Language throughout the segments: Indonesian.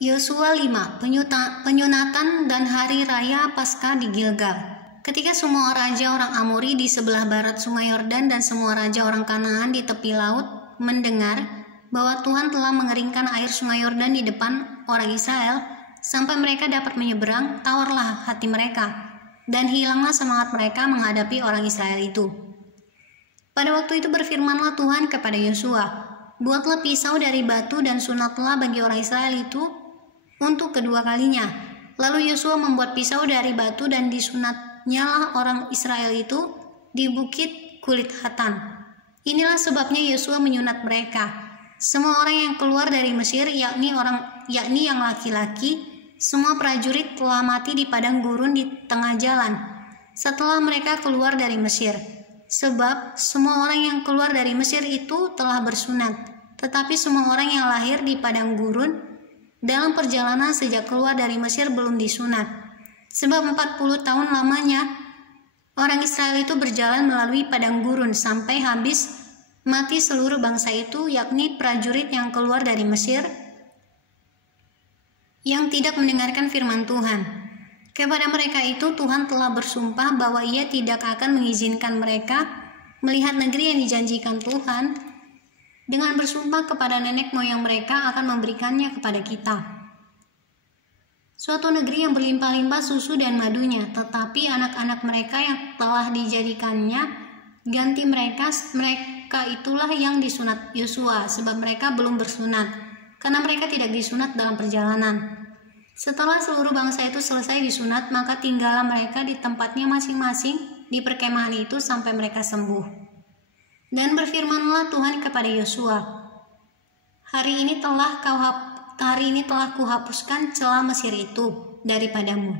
Yosua 5, penyunatan dan hari raya Paskah di Gilgal. Ketika semua raja orang Amori di sebelah barat sungai Yordan dan semua raja orang Kanaan di tepi laut mendengar bahwa Tuhan telah mengeringkan air sungai Yordan di depan orang Israel sampai mereka dapat menyeberang, tawarlah hati mereka dan hilanglah semangat mereka menghadapi orang Israel itu. Pada waktu itu berfirmanlah Tuhan kepada Yosua, buatlah pisau dari batu dan sunatlah bagi orang Israel itu untuk kedua kalinya. Lalu Yosua membuat pisau dari batu dan disunatnyalah orang Israel itu di bukit kulit Hatan. Inilah sebabnya Yosua menyunat mereka. Semua orang yang keluar dari Mesir, yakni yang laki-laki, semua prajurit telah mati di padang gurun di tengah jalan setelah mereka keluar dari Mesir. Sebab semua orang yang keluar dari Mesir itu telah bersunat, tetapi semua orang yang lahir di padang gurun dalam perjalanan sejak keluar dari Mesir belum disunat. Sebab 40 tahun lamanya orang Israel itu berjalan melalui padang gurun sampai habis mati seluruh bangsa itu, yakni prajurit yang keluar dari Mesir yang tidak mendengarkan firman Tuhan. Kepada mereka itu Tuhan telah bersumpah bahwa Ia tidak akan mengizinkan mereka melihat negeri yang dijanjikan Tuhan, dengan bersumpah kepada nenek moyang mereka akan memberikannya kepada kita. Suatu negeri yang berlimpah-limpah susu dan madunya, tetapi anak-anak mereka yang telah dijadikannya ganti mereka itulah yang disunat Yosua, sebab mereka belum bersunat, karena mereka tidak disunat dalam perjalanan. Setelah seluruh bangsa itu selesai disunat, maka tinggallah mereka di tempatnya masing-masing di perkemahan itu sampai mereka sembuh. Dan berfirmanlah Tuhan kepada Yosua, hari ini telah kuhapuskan celah Mesir itu daripadamu.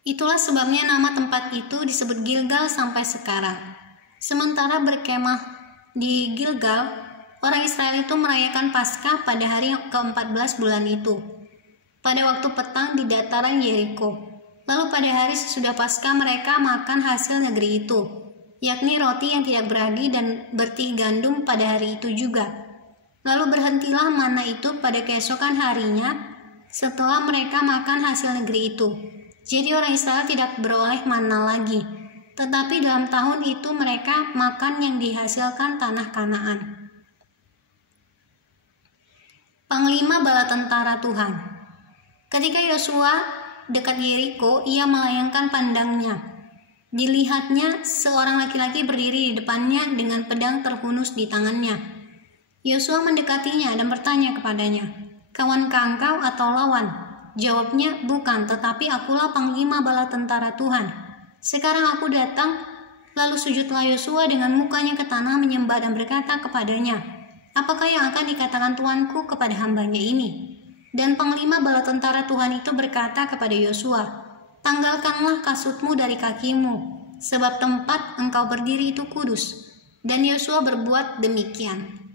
Itulah sebabnya nama tempat itu disebut Gilgal sampai sekarang. Sementara berkemah di Gilgal, orang Israel itu merayakan Paskah pada hari ke-14 bulan itu, pada waktu petang di dataran Yeriko. Lalu pada hari sesudah Paskah mereka makan hasil negeri itu, yakni roti yang tidak beragi dan bertih gandum pada hari itu juga. Lalu berhentilah mana itu pada keesokan harinya setelah mereka makan hasil negeri itu. Jadi orang Israel tidak beroleh mana lagi, tetapi dalam tahun itu mereka makan yang dihasilkan tanah Kanaan. Panglima bala tentara Tuhan. Ketika Yosua dekat Yeriko, ia melayangkan pandangnya. Dilihatnya seorang laki-laki berdiri di depannya dengan pedang terhunus di tangannya. Yosua mendekatinya dan bertanya kepadanya, "Kawankah engkau atau lawan?" Jawabnya, "Bukan, tetapi akulah panglima bala tentara Tuhan. Sekarang aku datang." Lalu sujudlah Yosua dengan mukanya ke tanah menyembah dan berkata kepadanya, "Apakah yang akan dikatakan Tuanku kepada hambanya ini?" Dan panglima bala tentara Tuhan itu berkata kepada Yosua, "Tanggalkanlah kasutmu dari kakimu, sebab tempat engkau berdiri itu kudus." Dan Yosua berbuat demikian.